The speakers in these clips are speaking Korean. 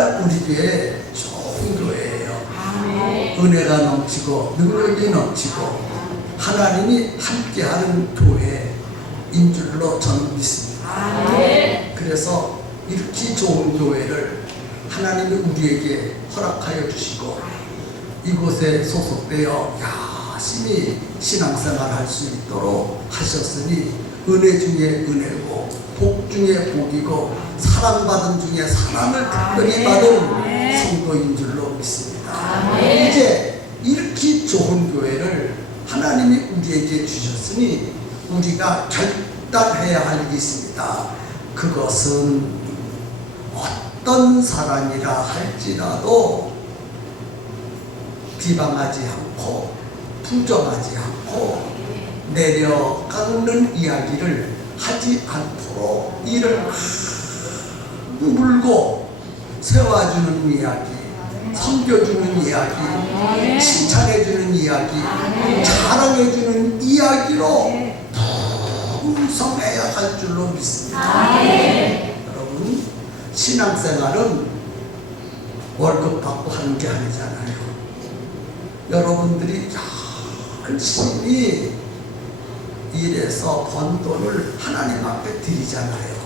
정말 우리 교회 좋은 교회예요. 은혜가 넘치고 능력이 넘치고 하나님이 함께하는 교회인 줄로 저는 믿습니다. 그래서 이렇게 좋은 교회를 하나님이 우리에게 허락하여 주시고 이곳에 소속되어 열심히 신앙생활 할 수 있도록 하셨으니 은혜 중에 은혜고 복 중에 복이고 사랑받은 중에 사랑을 특별히 받은 성도인 줄로 믿습니다. 이제 이렇게 좋은 교회를 하나님이 우리에게 주셨으니 우리가 결단해야 할 일이 있습니다. 그것은 어떤 사람이라 할지라도 비방하지 않고 부정하지 않고 내려가는 이야기를 하지 않도록 이를 물고 세워주는 이야기, 섬겨주는 이야기, 칭찬해주는 이야기, 자랑해주는 이야기로 풍성해야 할 줄로 믿습니다. 여러분, 신앙생활은 월급 받고 하는 게 아니잖아요. 여러분들이 열심히 일해서 번 돈을 하나님 앞에 드리잖아요.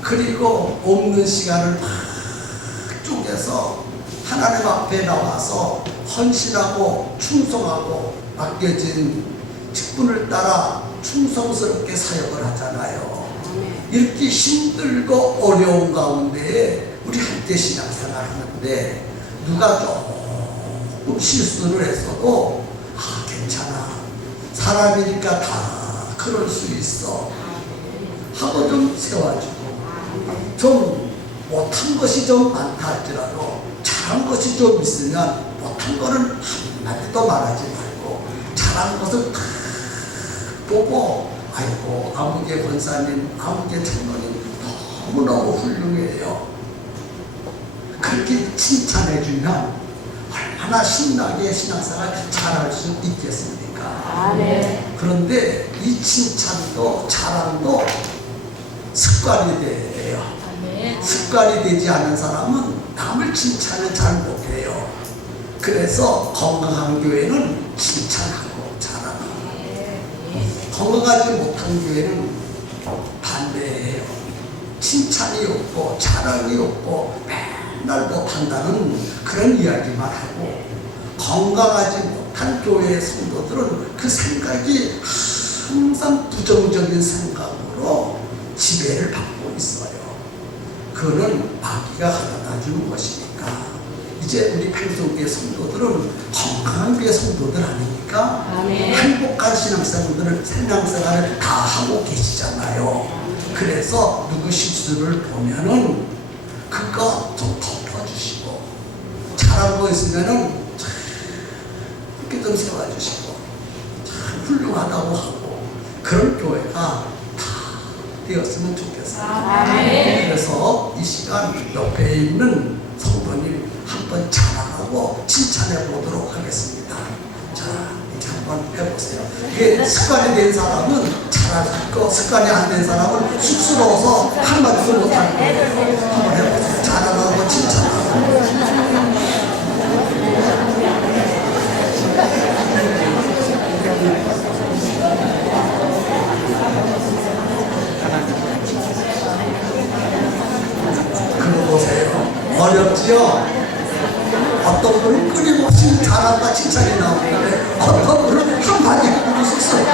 그리고 없는 시간을 막 쪼개서 하나님 앞에 나와서 헌신하고 충성하고 맡겨진 직분을 따라 충성스럽게 사역을 하잖아요. 이렇게 힘들고 어려운 가운데에 우리 함께 신앙생활 하는데 누가 조금 실수를 했어도 괜찮아, 사람이니까 다 그럴 수 있어 하고 좀 세워주고, 좀 못한 것이 좀 많다 할지라도 잘한 것이 좀 있으면 못한 거는 한마디도 말하지 말고 잘한 것을 다 보고, 아이고 아무개 권사님, 아무개 장로님 너무너무 훌륭해요, 그렇게 칭찬해주면 얼마나 신나게 신앙생활 잘할 수 있겠습니까? 그런데 이 칭찬도 자랑도 습관이 돼요. 습관이 되지 않은 사람은 남을 칭찬을 잘 못해요. 그래서 건강한 교회는 칭찬하고 자랑하고, 건강하지 못한 교회는 반대예요. 칭찬이 없고 자랑이 없고 맨날 못한다는 그런 이야기만 하고, 건강하지 못한 교회의 성도들은 그 생각이 항상 부정적인 생각으로 지배를 받고 있어요. 그거는 마귀가 가져다 주는 것이니까. 이제 우리 평성교회 성도들은 건강한 교회 성도들 아닙니까? 행복한 신앙생활을 다 하고 계시잖아요. 그래서 누구 실수를 보면은 그거 좀 덮어주시고, 잘한 거 있으면은 이렇게 좀 세워주시고, 참 훌륭하다고 하고, 그런 교회가 다 되었으면 좋겠어요. 그래서 이 시간 옆에 있는 성도님 한번 자랑하고 칭찬해 보도록 하겠습니다. 자, 이제 한번 해보세요. 이게 습관이 된 사람은 잘하고, 습관이 안 된 사람은 쑥스러워서 한마디도 못할 거예요. 한번 해보세요. 자랑하고 칭찬하고. 그거 보세요. 어렵지요? 어떤 분은 끊임없이 자랑과 칭찬이 나오는데 어떤 분은 한마디 하고 있어요.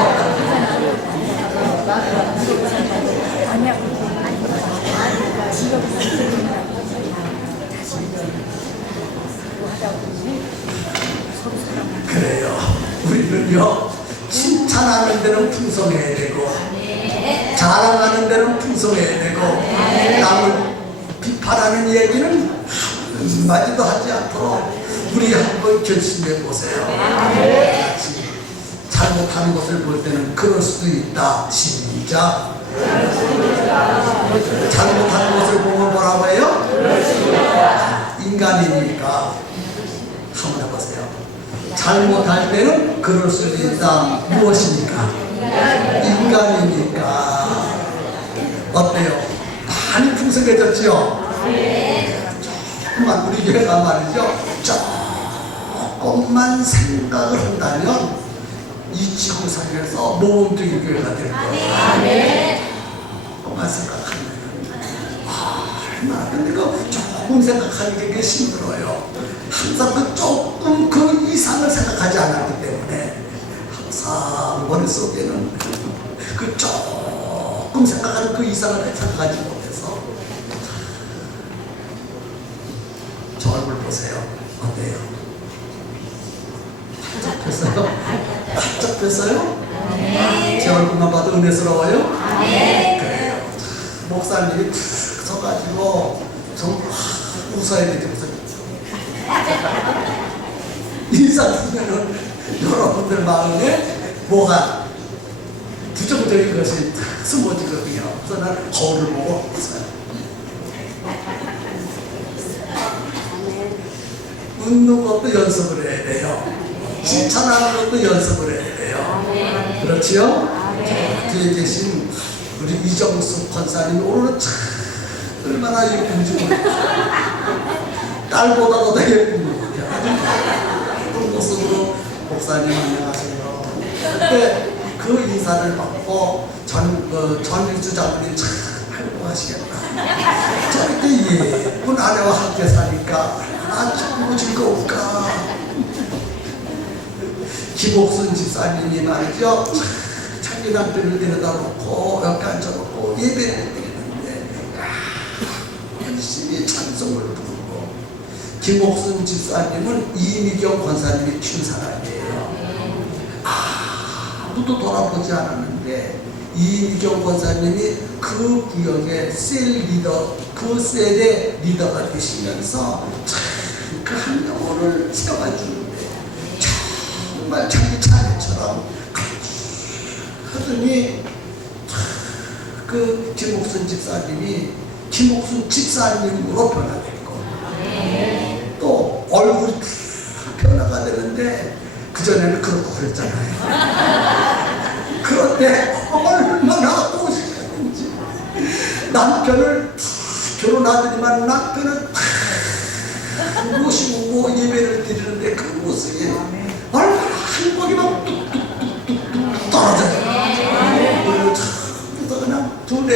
그래요. 우리는요, 칭찬하는 데는 풍성해야 되고, 자랑하는 데는 풍성해야 되고, 남을 비판하는 얘기는 한마디도 하지 않도록 우리 한번 결심해 보세요. 잘못하는 것을 볼 때는 그럴 수도 있다. 시작. 잘못하는 것을 보면 뭐라고 해요? 인간이니까. 한번 해보세요. 잘못할 때는 그럴 수도 있다. 무엇입니까? 인간이니까. 어때요? 많이 풍성해졌죠? 조금만 우리 교회가 말이죠. 조금만 생각을 한다면 이 지구상에서 모범적인 교회가 될 거예요. 조금만 생각하면 얼마나. 근데 그 조금 생각하는 게 힘들어요. 항상 그 조금 그 이상을 생각하지 않았기 때문에 항상 머릿속에는 그 조금 생각하는 그 이상을 생각하지 못해서. 저 얼굴 보세요. 어때요? 합작했어요? 합작했어요? 제 얼굴만 봐도 은혜스러워요? 그래요. 목사님이 탁 서가지고 좀 웃어야 되죠. 인사드리면은 여러분들 마음에 뭐가 부정적인 것이 탁 숨어지거든요. 그래서 난 거울을 보고 웃어요. 웃는 것도 연습을 해야 돼요. 칭찬하는 것도 연습을 해야 돼요. 그렇지요? 뒤에 계신 우리 이정숙 권사님 오늘은 참 얼마나 예쁜지 모르겠어요. 딸보다도 더 예쁜 것 같아요. 예쁜 모습으로 목사님 안녕하세요. 그때 그 인사를 받고 전일주 장군이 참 행복하시겠다. 저렇게 예쁜 아내와 함께 사니까 얼마나 즐거울까. 김옥순 집사님이 말이죠. 자기 남편을 데려다 놓고 옆에 앉혀놓고 예배를 드리는데 열심히 찬송을 부르고. 김옥순 집사님은 이미경 권사님이 키운 사람이에요. 아무도 돌아보지 않았는데 이미경 권사님이 그 구역의 셀 리더, 그 셀의 리더가 되시면서 그 한 영혼을 세워주는데 정말 자기 자녀처럼 하더니 그 김옥순 집사님이 김옥순 집사님으로 변화됐고 또 얼굴이 변화가 되는데 그전에는 그렇고 그랬잖아요. 그런데 얼마나 꼬시는지 남편을 결혼하더니만 남편을 모시고 예배를 드리는데 그 모습이 얼마나 행복이 막 뚝뚝뚝뚝 떨어져요. 그래서 그냥 두뇌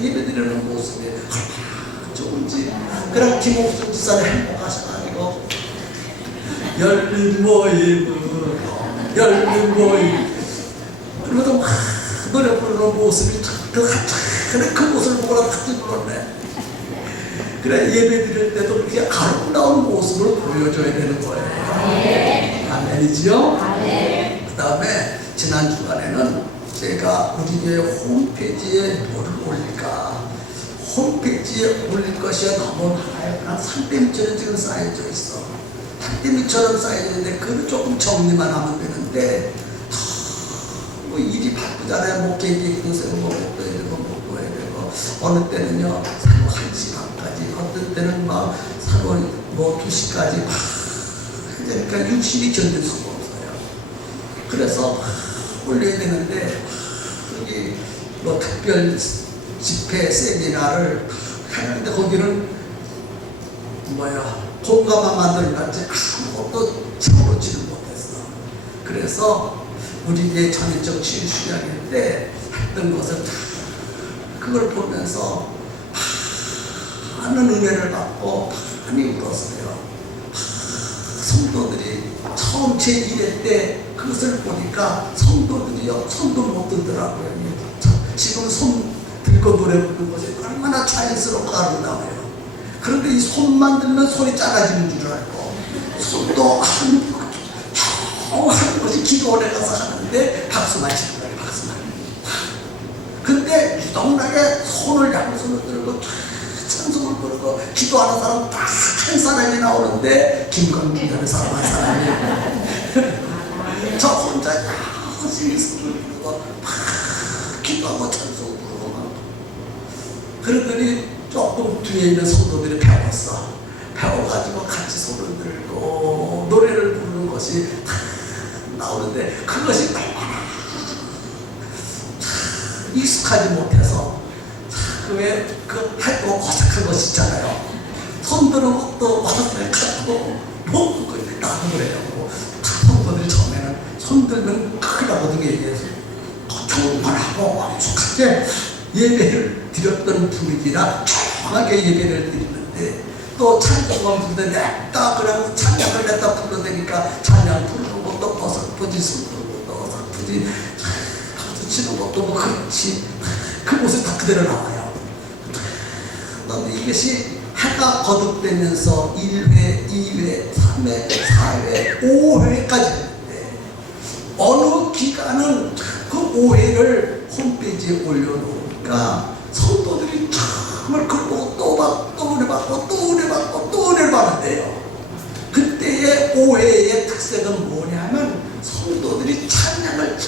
예배 드리는 모습이 얼마나 좋은지. 그냥 김옥순 집사님 행복하셔가지고 열린 모임으로 열린 모임 그러면서 막 노래 부르는 모습이 그래 그 모습을 보고 나 같이 불렀네. 그래 예배 드릴 때도 그렇게 아름다운 모습을 보여줘야 되는 거예요. 아멘이지요? 그 다음에 지난 주간에는 제가 우리 교회 홈페이지에 뭐를 올릴까, 홈페이지에 올릴 것이 너무 하얀 산더미처럼 지금 쌓여져 있어. 산더미처럼 쌓여져 있는데 그걸 조금 정리만 하면 되는데 뭐 일이 바쁘잖아요. 뭐 계획도 세우고 먹고 해야 되고 먹고 해야 되고 어느 때는요 사로 1시 반까지 어떤 때는 막 사로 뭐 2시까지 그러니까 육신이 견딜 수가 없어요. 그래서 올려야 되는데 여기 뭐 특별 집회 세미나를 하는데 거기는 공감만 만들어놨지 아무것도 채워놓지를 못했어. 그래서 우리의 전인적 치유수양일 때 했던 것을 다 그걸 보면서 많은 은혜를 받고 많이 울었어요. 성도들이 처음 제1회 때 그것을 보니까 성도들이요 손도 못 들더라고요. 지금 손 들고 노래 부르는 것이 얼마나 자연스럽고 아름다워요. 그런데 이 손만 들면 손이 작아지는 줄 알고 손도 하는 것이 기도원에 가서 하는데 박수만 치는 거예요. 박수만. 근데 유독나게 손을 양손을 들고 찬송을 부르고 기도하는 사람 딱 한 사람이 나오는데 김광기라는 사람 한 사람이 저 혼자 열심히 손을 부르고 막 기도하고 찬송을 부르고 막 그러더니 조금 뒤에 있는 성도들이 배웠어. 배워가지고 같이 손을 들고 노래를 부르는 것이 나오는데 그것이 얼마나 익숙하지 못해서 그 외에 그 활동 어색한 것이 있잖아요. 손들은 것도 와서에 갖고 뭐 나도 그래요. 성도들이 처음에는 손들면 큰일 나거든요. 얘기해서 좋은 말 하고 완숙하게 예배를 드렸던 분위기라 조용하게 예배를 드리는데 또 찬양만 부르는데 냈다 그냥 찬양을 냈다 불러대니까 찬양 부르는 것도 어설프지 손 부르는 것도 어설프지 박수 치는 것도 뭐 그렇지 그 모습이 다 그대로 나와요. 그런데 이것이 해가 거듭되면서 1회, 2회, 3회, 4회, 5회까지 했는데 어느 기간은 그 5회를 홈페이지에 올려놓으니까 성도들이 정말 그걸 보고 또 은혜 받고 또 은혜 받고 또 은혜를 받는데요. 그때의 5회의 특색은 뭐냐면 성도들이 찬양을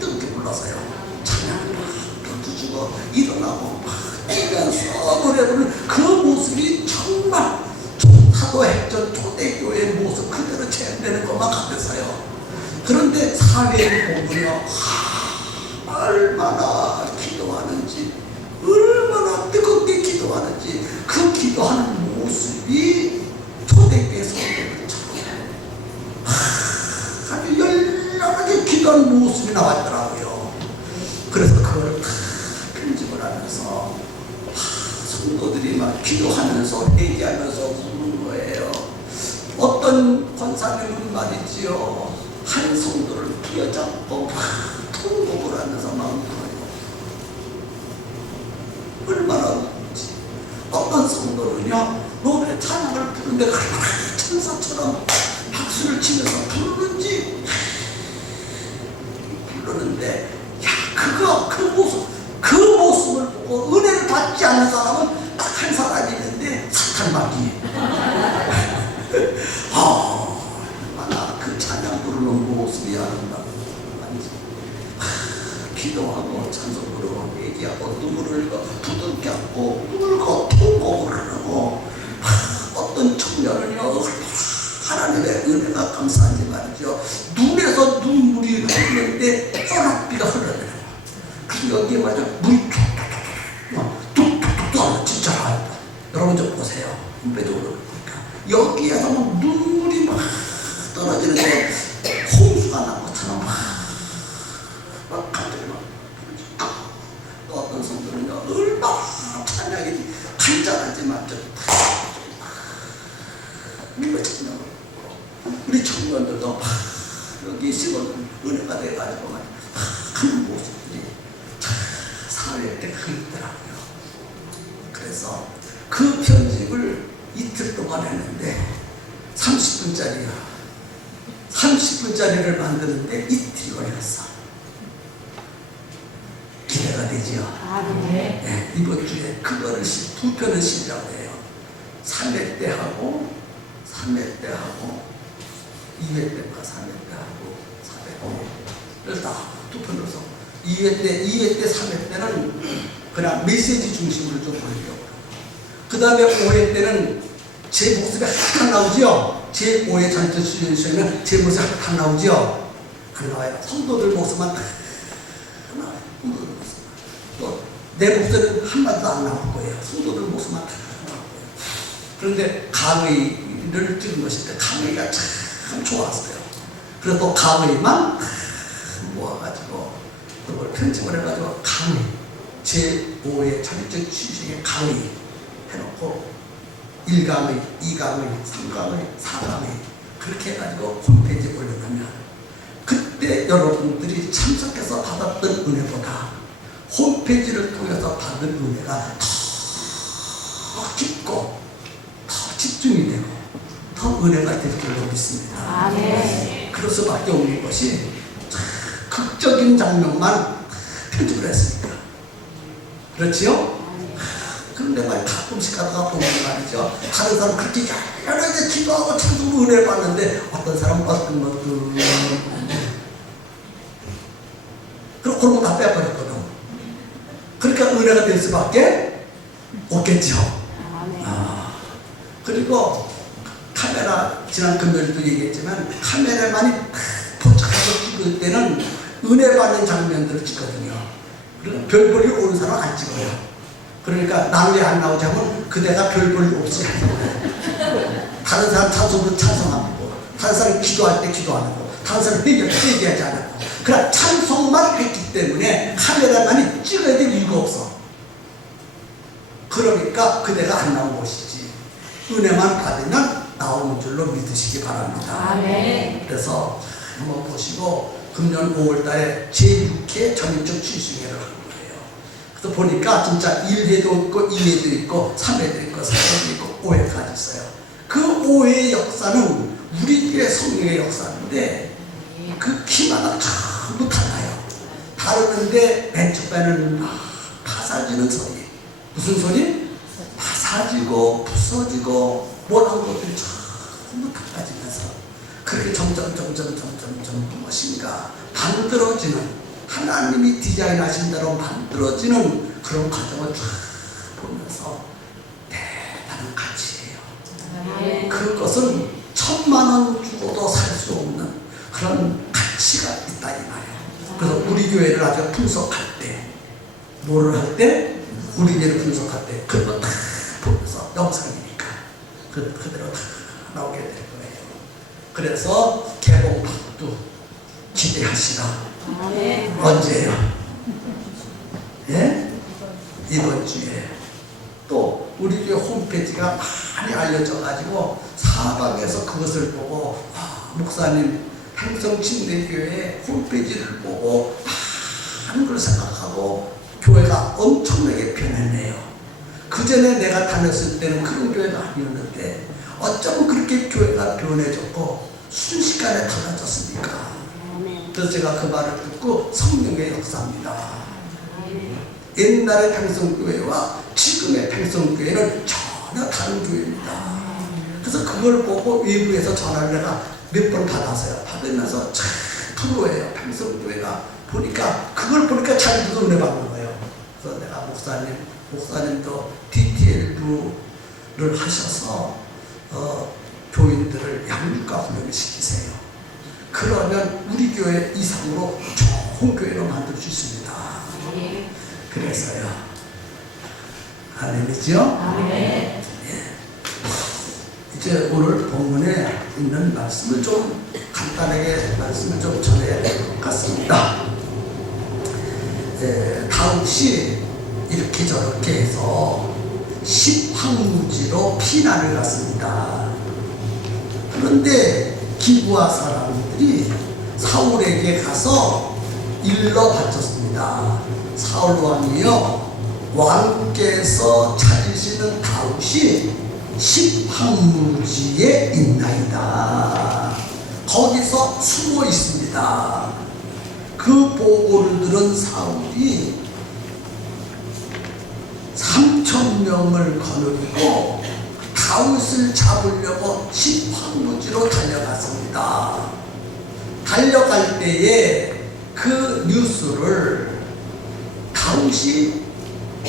뜨겁게 불러서요. 찬양을 막 부주고 일어나고 막 뛰면서 노래 부르는 그 모습이 정말 사도행전 초대교회의 모습 그대로 재현되는 것만 같아서요. 그런데 사회를 보면요, 얼마나 기도하는지, 얼마나 뜨겁게 기도하는지 그 기도하는 모습이 초대교회 성도들처럼 아주 열렬하게 기도하는 모습이 나왔더라고요. 그래서 그걸 다 편집을 하면서 성도들이 막 기도하면서 얘기하면서 부르는 거예요. 어떤 권사님은 말이지요, 한 성도를 부여잡고 막 통곡을 하면서 막 울어요. 얼마나 울지. 어떤 성도는요, 노래 찬양을 부르는데 천사처럼 박수를 치면서 부르는지 부르는데, 야, 그 모습을 보고 은혜를 받지 않는 사람은 딱 한 사람이 있는데 사탄마귀. 얼마나 그 찬양 부르는 모습이 아름다운 아니지. 기도하고 찬송 부르고 얘기하고 눈물을 부둥켜 안고 울고 통곡을 하고 어떤 청년은요, 하나님의 은혜가 감사한지 말이죠, 눈에서 눈물이 흐르는데 혈압비가 흘러내려요. 그래서 여기에 말이죠, 물이 뚝뚝뚝뚝 진짜 여러분 좀 보세요. 홈페이지로 보니까 여기에서 막 눈물이 막 떨어지는데 홍수가 난 것처럼 막 갑자기 막 또 어떤 성도는요, 얼마나 찬양이 간절하지만 좀 우리 청년들도 여기 시골 은혜가 돼가지고 막 하는 모습들이 사회에 있더라고요. 그래서 그 편집을 이틀 동안 했는데 30분짜리를 만드는데 이틀이 걸렸어. 기대가 되지요. 네, 이번 주에 그거를 2편을 시리라고 해요. 3회 때 하고 3회 때 하고 2회 때인가 3회 때 하고 4회 때를 다 2편으로서 2회 때 3회 때는 그냥 메시지 중심으로 좀 보려고. 그 다음에 5회 때는 제 모습이 한 나오죠. 제 5회 전체 수련수에는 제 모습이 한 나오죠. 안 나와요. 성도들 모습만 딱 나와요. 성도들 모습. 또 내 목소리는 한마디도 안 나올 거예요. 성도들 모습만 딱 나올 거예요. 그런데 강의를 찍은 것인데 강의가 참 좋았어요. 그래서 또 강의만 모아가지고 그걸 편집을 해가지고 강의, 제5회 자립적 취식의 강의 해놓고 1강의, 2강의, 3강의, 4강의 그렇게 해가지고 홈페이지에 올려놓으면 그때 여러분들이 참석해서 받았던 은혜보다 홈페이지를 통해서 받은 은혜가 더 깊고 더 집중이 되고 더 은혜가 될 줄로 믿습니다. 그럴 수밖에 없는 것이 극적인 장면만 편집을 했으니까. 그렇지요? 그런데 말 가끔씩 가다가 보면 말이죠, 다른 사람 그렇게 열렬하게 기도하고 찬송으로 은혜를 받는데 어떤 사람은 어떤 것도 그런 거 다 빼버렸거든. 그러니까 은혜가 될 수밖에 없겠죠. 그리고 카메라, 지난 금요일도 얘기했지만 카메라만이 포착해서 찍을 때는 은혜 받는 장면들을 찍거든요. 그리고 별 볼일 오는 사람 안 찍어요. 그러니까 나는 왜 안 나오지 하면 그대가 별 볼 일 없이 하는 거예요. 다른 사람 찬송은 찬송하고, 다른 사람 기도할 때 기도 안 하고, 다른 사람 회개하지 않았고, 그냥 찬송만 했기 때문에 카메라만이 찍어야 될 이유가 없어. 그러니까 그대가 안 나온 것이지. 은혜만 받으면 나오는 줄로 믿으시기 바랍니다. 아멘. 그래서 한번 보시고 금년 5월달에 제6회 전인적 취수회를 한 거예요. 그래서 보니까 진짜 1회도 있고 2회도 있고 3회도 있고 4회도 있고 5회까지 있어요. 그 5회의 역사는 우리 교회 성령의 역사인데 그 키마다 전부 달라요. 다르는데 맨 처음에는 파사지는 소리. 무슨 소리? 파사지고 부서지고 원한 것들이 전부 달라지면서 그렇게 점점 무엇인가 만들어지는, 하나님이 디자인하신 대로 만들어지는 그런 과정을 쫙 보면서 대단한 가치예요. 그것은 10,000,000원 주고도 살 수 없는 그런 가치가 있다 이 말이에요. 그래서 우리 교회를 아주 분석할 때, 뭐를 할 때? 우리 교회를 분석할 때 그런 거 다 보면서 영상이니까 그대로 다 나오게 될 거예요. 그래서 개봉박두 기대하시라. 언제요? 예? 이번 주에. 또 우리 교회 홈페이지가 많이 알려져 가지고 사방에서 그것을 보고 목사님 행성침대교회 홈페이지를 보고 많은 걸 생각하고 교회가 엄청나게 변했네요. 그 전에 내가 다녔을 때는 그런 교회가 아니었는데 어쩌면 그렇게 교회가 변해졌고 순식간에 달라졌습니까? 그래서 제가 그 말을 듣고 성령의 역사입니다. 옛날의 평성교회와 지금의 평성교회는 전혀 다른 교회입니다. 그래서 그걸 보고 외부에서 전화를 내가 몇 번 받았어요. 받으면서 참 프로예요. 평성교회가 보니까 그걸 보니까 자기도 은혜 받는 거예요. 그래서 내가 목사님도 DTL부를 하셔서 교인들을 양육과 훈련을 시키세요. 그러면 우리 교회 이상으로 좋은 교회로 만들 수 있습니다. 그래서요. 아멘이죠? 예. 이제 오늘 본문에 있는 말씀을 좀 간단하게 말씀을 좀 전해야 될 것 같습니다. 다윗이 이렇게 저렇게 해서 십황무지로 피난을 갔습니다. 그런데 기브아 사람들이 사울에게 가서 일러 바쳤습니다. 사울 왕이요, 왕께서 찾으시는 다윗이 십황무지에 있나이다. 거기서 숨어 있습니다. 그 보고를 들은 사울이 3,000명을 거느리고 다윗을 잡으려고 십황무지로 달려갔습니다. 달려갈 때에 그 뉴스를 다윗이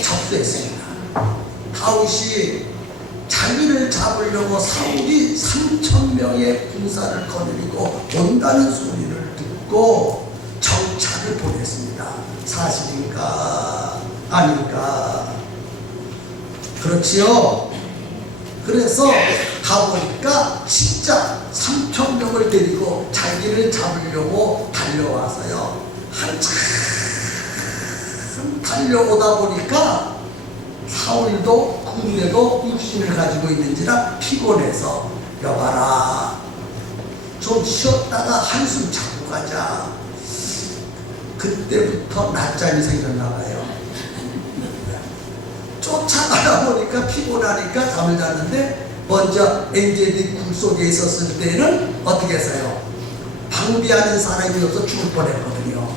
접수했습니다. 다윗이 자기를 잡으려고 사울이 3,000명의 군사를 거느리고 온다는 소리를 듣고 정찰을 보냈습니다. 사실인가 아닌가? 그렇지요? 그래서 가보니까 진짜 3,000명을 데리고 자기를 잡으려고 달려와서요. 한참 달려오다 보니까 사울도 군대도 육신을 가지고 있는지라 피곤해서 여봐라, 좀 쉬었다가 한숨 자고 가자. 그때부터 낮잠이 생겼나 봐요. 쫓아가다 보니까 피곤하니까 잠을 잤는데 먼저 엔제디 굴 속에 있었을 때는 어떻게 했어요? 방비하는 사람이 없어 죽을 뻔했거든요.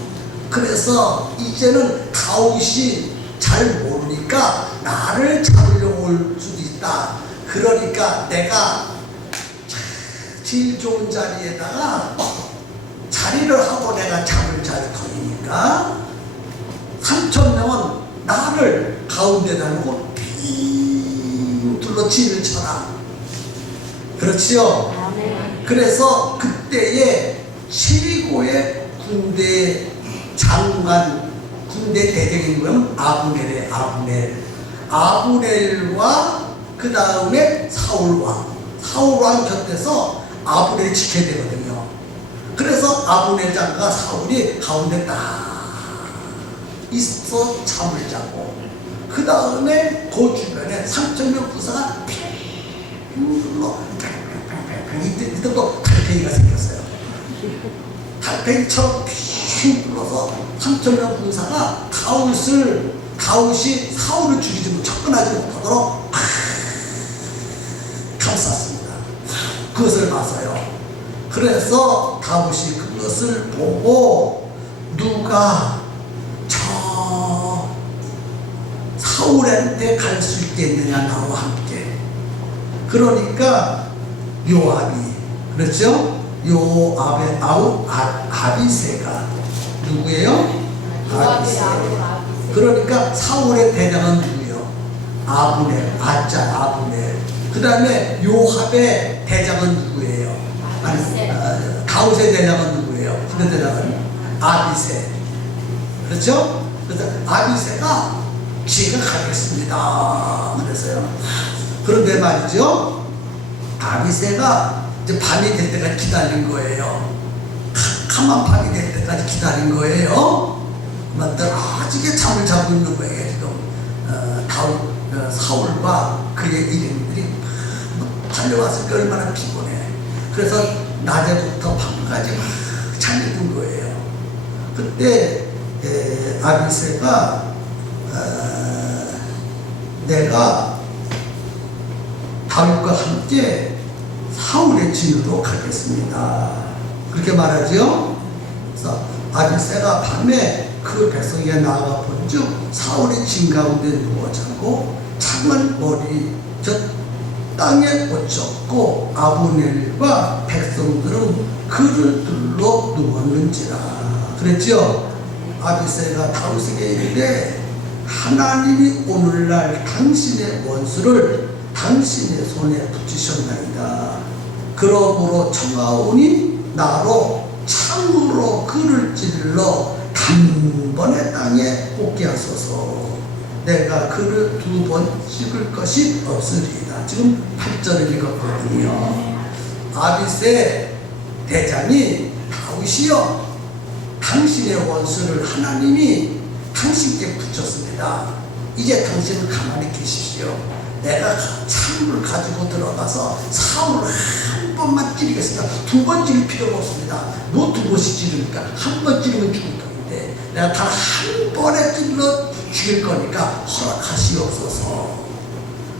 그래서 이제는 다윗이 잘 모르니까 나를 잡으려고 올 수도 있다. 그러니까 내가 제일 좋은 자리에다가 자리를 하고 내가 잡을 자를 거니까 3,000명은 나를 가운데다 놓고 빙 둘러 진을 쳐라. 그렇지요? 그래서 그때의 최고의 군대 장관, 군대 대장인 거는 아브넬이에요. 아브넬과 그 다음에 사울왕 곁에서 아브넬이 지켜야 되거든요. 그래서 아브넬 장가 사울이 가운데 딱 있어 잠을 자고, 그 다음에 그 주변에 3,000명 부사가 핑글로 이때부터 달팽이가 생겼어요. 달팽이처럼 핑 불러서 3,000명 군사가 다윗이 사울을 죽이지 못 접근하지 못하도록 감쌌습니다. 그것을 봐서요. 그래서 다윗이 그것을 보고 누가 저 사울한테 갈 수 있겠느냐 나와 함께. 그러니까 요압이, 그렇죠? 아비새가 누구예요? 아비새. 그러니까 사울의 대장은 누구예요? 아브넬, 아브넬. 그 다음에 요압의 대장은 누구예요? 다윗의 대장은 누구예요? 그 대장은 아비새. 그렇죠? 그래서 아비새가 지가 가겠습니다. 그래서요. 그런데 말이죠, 아비새가 이제 밤이 될 때까지 기다린 거예요. 캄캄한 밤이 될 때까지 기다린 거예요. 늘어지게 잠을 자고 있는 거예요. 지금 사울과 그의 일행들이 달려왔을 때 얼마나 피곤해. 그래서 낮에부터 밤까지 막 잠이 든 거예요. 그때 아비새가 내가 다윗과 함께 사울의 진으로 가겠습니다. 그렇게 말하죠. 그래서 아비새가 밤에 그 백성에게 나아가 본즉 사울의 진 가운데 누워 자고 창을 머리 저 땅에 꽂혔고 아브넬과 백성들은 그를 둘러 누웠는지라. 그랬죠. 아비새가 다윗에게 이르되 하나님이 오늘날 당신의 원수를 당신의 손에 붙이셨나이다. 그러므로 청하오니 나로 창으로 그를 찔러 단번에 땅에 꽂게 하소서. 내가 그를 2번 찍을 것이 없으리이다. 지금 8절을 읽었거든요. 아비새 대장이 다윗이여, 당신의 원수를 하나님이 당신께 붙였습니다. 이제 당신은 가만히 계십시오. 내가 창을 가지고 들어가서 사울을 한 번만 찌르겠습니다. 2번 찌를 필요가 없습니다. 뭐 2번씩 찌르니까 한 번 찌르면 죽을 건데 내가 다 한 번에 찔러 죽일 거니까 허락하시옵소서.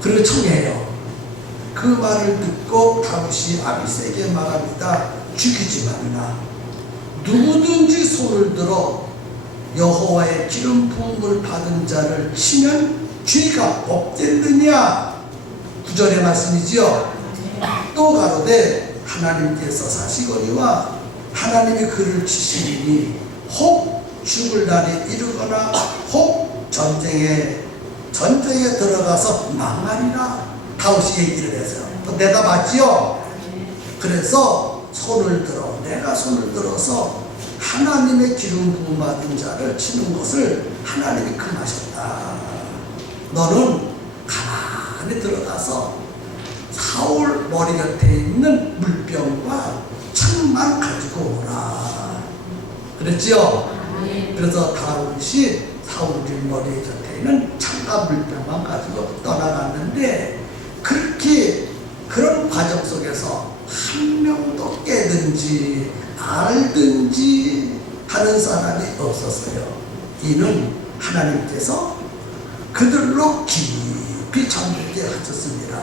그리고 청해요. 그 말을 듣고 다윗이 아비새에게 말합니다. 죽이지 말라. 누구든지 손을 들어 여호와의 기름 부음을 받은 자를 치면 죄가 없겠느냐. 9절의 말씀이지요. 또 가로되 하나님께서 사시거니와 하나님이 그를 치시리니 혹 죽을 날이 이르거나 혹 전쟁에 들어가서 망하리라. 다윗이 얘기를 했어요. 대답하지요. 그래서 내가 손을 들어서 하나님의 기름 부음 받은 자를 치는 것을 하나님이 금하셨다. 너는 가만히 들어가서 사울 머리 곁에 있는 물병과 창만 가지고 오라. 그랬지요? 그래서 다윗이 사울 머리 곁에 있는 창과 물병만 가지고 떠나갔는데, 그런 과정 속에서 한 명도 깨든지 알든지 하는 사람이 없었어요. 이는 하나님께서 그들로 깊이 잠들게 하셨습니다.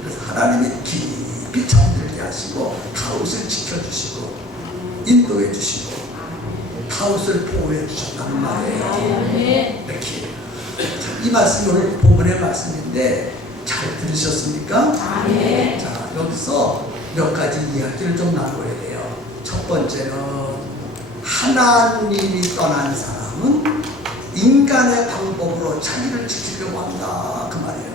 그래서 하나님이 깊이 잠들게 하시고 다윗을 지켜주시고 인도해 주시고 다윗을 보호해 주셨단 말이에요. 이렇게 이 말씀이 오늘 본문의 말씀인데 잘 들으셨습니까? 자, 여기서 몇 가지 이야기를 좀 나눠야 돼요. 첫 번째는 하나님이 떠난 사람은 인간의 방법으로 자기를 지키려고 한다, 그 말이에요.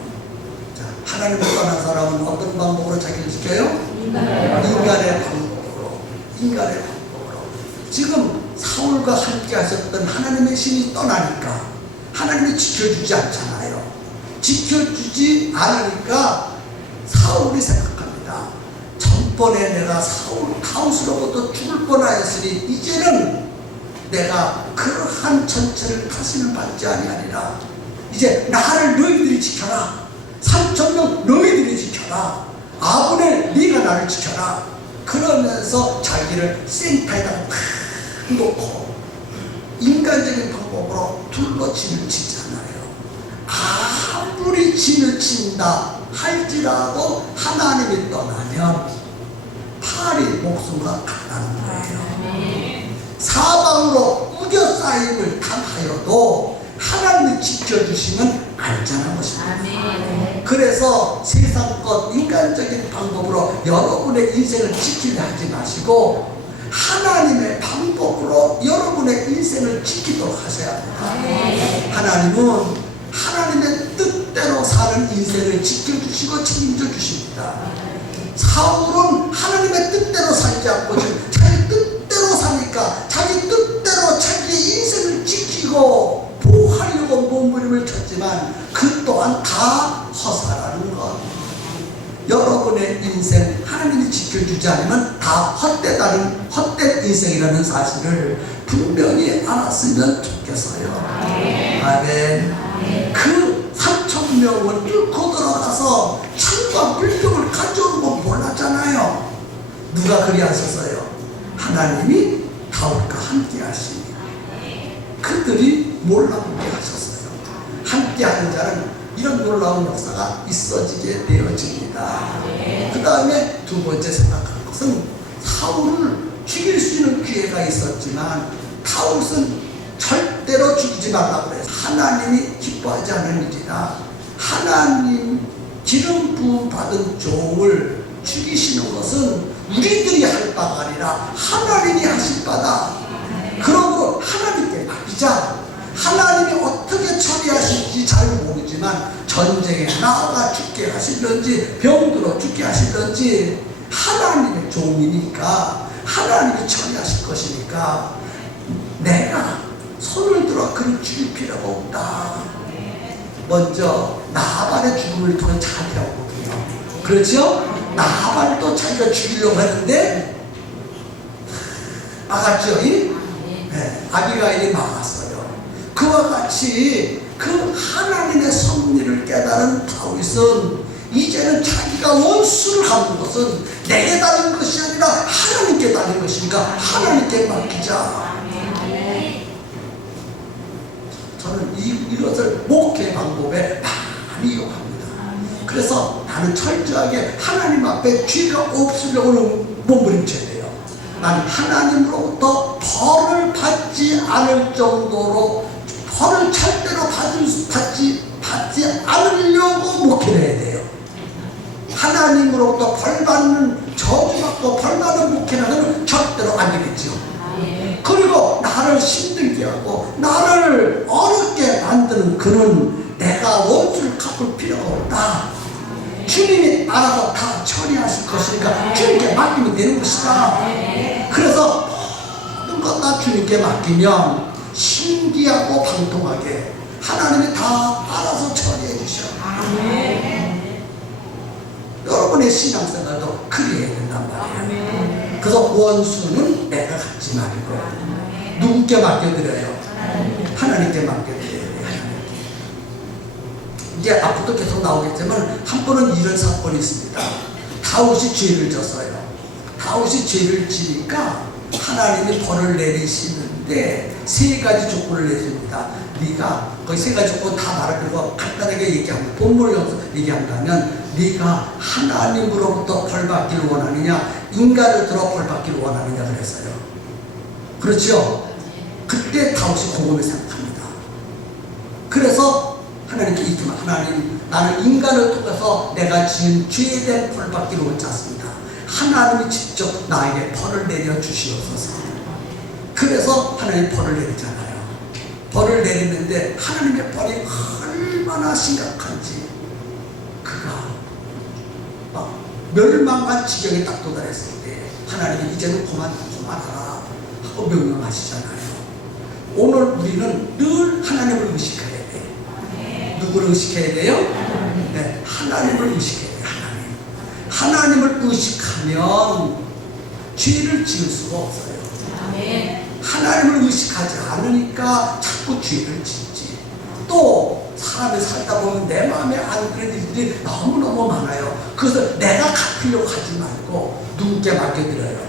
자, 하나님을 떠난 사람은 어떤 방법으로 자기를 지켜요? 인간의 방법으로. 지금 사울과 함께 하셨던 하나님의 신이 떠나니까 하나님이 지켜주지 않잖아요. 지켜주지 않으니까 사울이 생각합니다. 전번에 내가 사울 다윗으로부터 죽을 뻔하였으니 이제는 내가 그러한 전체를 다시는 받지 아니하리라. 이제 나를 너희들이 지켜라. 3,000명 너희들이 지켜라. 아브넬 네가 나를 지켜라. 그러면서 자기를 센터에다가 탁 놓고 인간적인 방법으로 둘러 진을 치잖아요. 아무리 진을 친다 할지라도 하나님이 떠나면 팔이 목숨과 같다는 거예요. 사방으로 우겨싸임을 당하여도 하나님이 지켜주시면 안전한 것입니다. 그래서 세상껏 인간적인 방법으로 여러분의 인생을 지키려 하지 마시고 하나님의 방법으로 여러분의 인생을 지키도록 하셔야 합니다. 하나님은 하나님의 뜻대로 사는 인생을 지켜주시고 책임져 주십니다. 사울은 하나님의 뜻대로 살지 않고 자기 뜻대로 사니까 자기 뜻대로 자기 인생을 지키고 보호하려고 몸부림을 쳤지만 그 또한 다 허사라는 것. 여러분의 인생 하나님이 지켜주지 않으면 다 헛된 인생이라는 사실을 분명히 알았으면 좋겠어요. 아멘. 그 3,000명을 뚫고 들어가서 창과 물병을 가져오는 건 몰랐잖아요. 누가 그리 하셨어요? 하나님이 다윗과 함께 하시니 그들이 몰라보게 하셨어요. 함께 하는 자는 이런 놀라운 역사가 있어지게 되어집니다. 그 다음에 두 번째 생각할 것은 사울을 죽일 수 있는 기회가 있었지만 다윗은 절대로 죽이지 말라고 그래서 하나님이 기뻐하지 않는 일이라 하나님 기름 부음 받은 종을 죽이시는 것은 우리들이 할 바가 아니라 하나님이 하실 바다. 그러므로 하나님께 맡기자. 하나님이 어떻게 처리하실지 잘 모르지만 전쟁에 나아가 죽게 하실런지 병들어 죽게 하실런지 하나님의 종이니까 하나님이 처리하실 것이니까 내가 손을 들어 그를 죽일 필요가 없다. 먼저 나발의 죽음을 통해 잘 배웠거든요. 그렇죠? 나발도 자기가 죽이려고 하는데 막았죠? 네, 아비가일이 막았어요. 그와 같이 그 하나님의 섭리를 깨달은 다윗은 이제는 자기가 원수를 하는 것은 내게 달린 것이 아니라 하나님께 달린 것이니까 하나님께 맡기자. 저는 이것을 목회 방법에 많이 이용합니다. 그래서 나는 철저하게 하나님 앞에 죄가 없으려고는 몸부림쳐야 돼요. 나는 하나님으로부터 벌을 받지 않을 정도로 벌을 절대로 받지 않으려고 목회를 해야 돼요. 하나님으로부터 벌 받는 저주받고 벌 받는 목회라는 절대로 안 되겠죠. 그리고 나를 힘들게 하고 나를 어렵게 만드는 그는 내가 원수를 갚을 필요가 없다. 주님이 알아서 다 처리하실 것이니까 주님께 맡기면 되는 것이다. 그래서 모든 것 다 주님께 맡기면 신기하고 방통하게 하나님이 다 알아서 처리해 주셔. 여러분의 신앙생활도 그래야 된단 말이에요. 그래서 원수는 내가 갖지 말고 누구께 맡겨드려요? 하나님께 맡겨드려야 돼요. 이제 앞으로도 계속 나오겠지만 한 번은 이런 사건이 있습니다. 다윗이 죄를 졌어요. 다윗이 죄를 지니까 하나님이 벌을 내리시는데 세 가지 조건을 내줍니다. 네가 거의 세 가지 조건 다 말할 필요가 간단하게 얘기합니다. 본문을 얘기한다면 네가 하나님으로부터 벌 받기를 원하느냐 인간을 들어 벌 받기를 원하느냐 그랬어요. 그렇죠? 그때 다윗이 곰곰이 생각합니다. 그래서 하나님께 이기만 하나님 나는 인간을 통해서 내가 지은 죄에 대한 벌 받기를 원치 않습니다. 하나님이 직접 나에게 벌을 내려 주시옵소서. 그래서 하나님 벌을 내리잖아요. 벌을 내리는데 하나님의 벌이 얼마나 심각한지 그가 멸망한 지경에 딱 도달했을 때 하나님이 이제는 그만하라 하고 명령하시잖아요. 오늘 우리는 늘 하나님을 의식해야 돼. 누구를 의식해야 돼요? 네, 하나님을 의식해야 돼요. 하나님을 의식하면 죄를 지을 수가 없어요. 하나님을 의식하지 않으니까 자꾸 죄를 짓지. 또 사람이 살다 보면 내 마음에 안 드는 일들이 너무너무 많아요. 그래서 내가 갚으려고 하지 말고 누구께 맡겨드려요?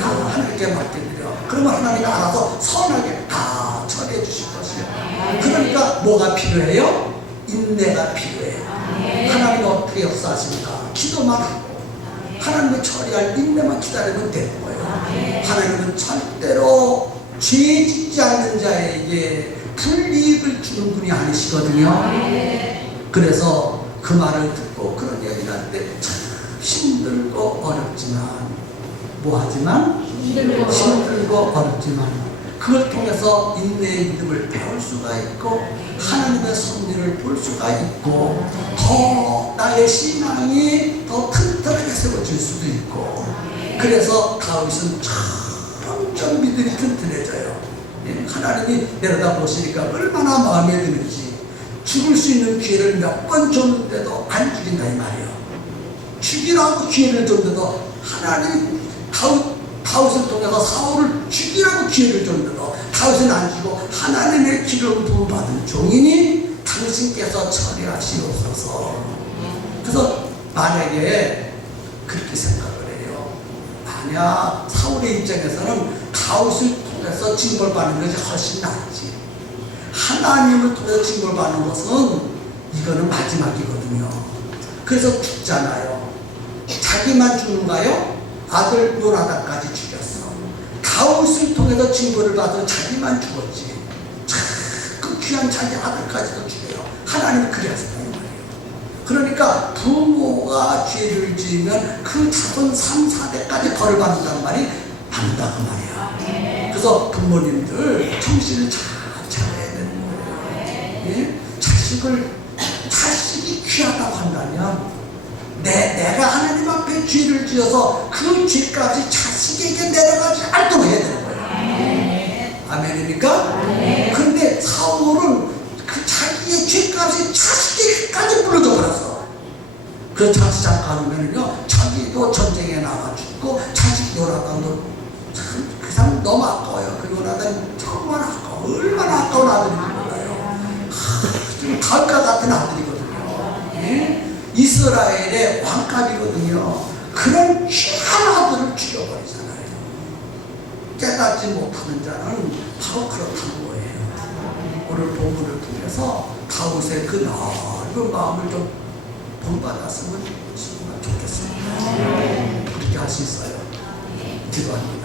다 하나님께 맡겨드려. 그러면 하나님이 알아서 선하게 다 처리해 주실 것이에요. 그러니까 뭐가 필요해요? 인내가 필요해요. 하나님이 어떻게 역사하십니까? 기도만 하고 하나님의 처리할 인내만 기다리면 되는 거예요. 하나님은 절대로 죄 짓지 않는 자에게 불이익을 주는 분이 아니시거든요. 그래서 그 말을 듣고 그런 얘기를 할 때 참 힘들고 어렵지만 뭐하지만 힘들고 어렵지만 그걸 통해서 인내의 믿음을 배울 수가 있고 하나님의 섭리를 볼 수가 있고 더 나의 신앙이 더 튼튼하게 세워질 수도 있고 그래서 다윗은 점점 믿음이 튼튼해져요. 하나님이 내려다 보시니까 얼마나 마음에 드는지 죽을 수 있는 기회를 몇 번 줬는데도 안 죽인다 이 말이에요. 죽이라고 기회를 줬는데도 하나님이 다윗을 통해서 사울을 죽이라고 기회를 줬는데도 다윗은 안 죽이고 하나님의 기름 부음 받은 종이니 당신께서 처리하시옵소서. 그래서 만약에 그렇게 생각을 해요. 만약 사울의 입장에서는 다윗을 통해서 징벌받는 것이 훨씬 낫지. 하나님을 통해서 징벌받는 것은 이거는 마지막이거든요. 그래서 죽잖아요. 자기만 죽는가요? 아들 요나단까지 죽였어. 다윗을 통해서 징벌을 받아 자기만 죽었지. 그 귀한 자기 아들까지도 죽여요. 하나님은 그리하셨다 이 말이에요. 그러니까 부모가 죄를 지으면 그 자손 3, 4대까지 벌을 받는다는 말이 맞다 그 말이야. 그래서 부모님들 정신을 잘 차려야 되는 거예요. 예? 자식이 귀하다고 한다면 내가 하나님 앞에 죄를 지어서 그 죄까지 자식에게 내려가지 않도록 해야 되는 거예요. 아멘입니까? 그런데 사울은 그 자기의 죄까지 자식에게까지 물어줘 버렸어. 그 자식 잠깐이면요 자기도 전쟁에 나가 죽고 자식 요나단도 참 그 사람 너무 아까워요. 그 요나단 정말 아까워. 얼마나 아까운 아들인지 몰라요. 좀 갈까 같은 아들이거든요. 예? 이스라엘의 왕감이거든요. 그런 귀한 아들을 죽여버리잖아요. 깨닫지 못하는 자는 바로 그렇다는 거예요. 오늘 본문을 통해서 다윗의 그 넓은 마음을 좀 본받았으면 정말 좋겠습니다. 그렇게 할 수 있어요. 기도합니다.